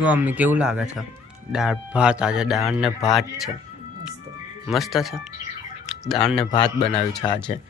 Mummy કેવું લાગે છે? દાળ ભાત, આજે દાળ ને ભાત છે, મસ્ત છે. દાળ ને ભાત બનાવ્યું છે આજે.